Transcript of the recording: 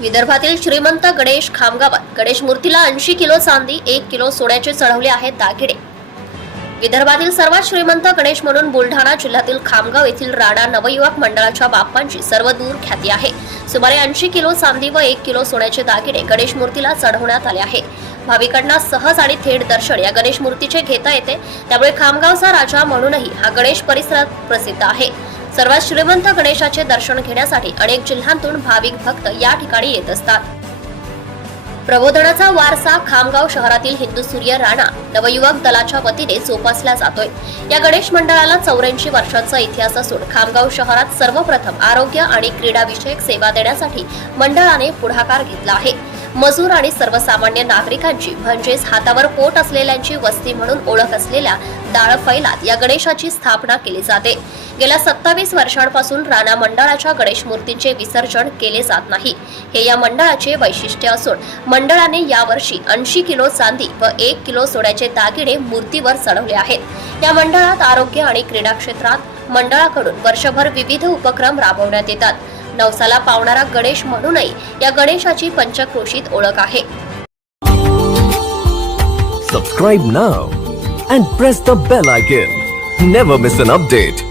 विदर्भातील श्रीमंत गणेश खामगावात. गणेश मूर्तीला ऐंशी किलो चांदी एक किलो सोन्याचे चढवले आहेत दागिने विदर्भातील सर्वात श्रीमंत गणेश म्हणून बुलढाणा जिल्ह्यातील खामगाव येथील राणा नवयुवक मंडळाच्या बाप्पांची सर्व दूर ख्याती आहे. सुमारे ऐंशी किलो चांदी व एक किलो सोन्याचे दागिने गणेश मूर्तीला चढवण्यात आले आहे. भाविकांना सहज आणि थेट दर्शन या गणेश मूर्तीचे घेता येते. त्यामुळे खामगावचा राजा म्हणूनही हा गणेश परिसरात प्रसिद्ध आहे. सर्वात श्रीमंत गणेशाचे दर्शन घेण्यासाठी अनेक जिल्ह्यांतून भाविक भक्त या ठिकाणी येत असतात. प्रबोधनाचा वारसा खामगाव शहरातील हिंदू सूर्य राणा नवयुवक दलाच्या वतीने जोपासला जातोय. या गणेश मंडळाला चौऱ्याऐंशी वर्षांचा इतिहास असून खामगाव शहरात सर्वप्रथम आरोग्य आणि क्रीडा विषयक सेवा देण्यासाठी मंडळाने पुढाकार घेतला आहे. मजूर आणि सर्वसामान्य नागरिकांची म्हणजेच हातावर पोट असलेल्यांची वस्ती म्हणून ओळख असलेल्या दाळफैलात या गणेशाची स्थापना केली जाते. गेल्या सत्तावीस वर्षांपासून राणा मंडळाच्या गणेश मूर्तींचे विसर्जन केले जात नाही. हे या मंडळाचे वैशिष्ट्य असून मंडळाने यावर्षी ऐंशी किलो चांदी व एक किलो सोड्याचे दागिने मूर्तीवर चढवले आहेत. या मंडळात आरोग्य आणि क्रीडा क्षेत्रात मंडळाकडून वर्षभर विविध उपक्रम राबवण्यात येतात. नवसाला पावणारा गणेश म्हणूनही या गणेशाची पंचक्रोशीत ओळख आहे. Subscribe now and press the bell icon never miss an update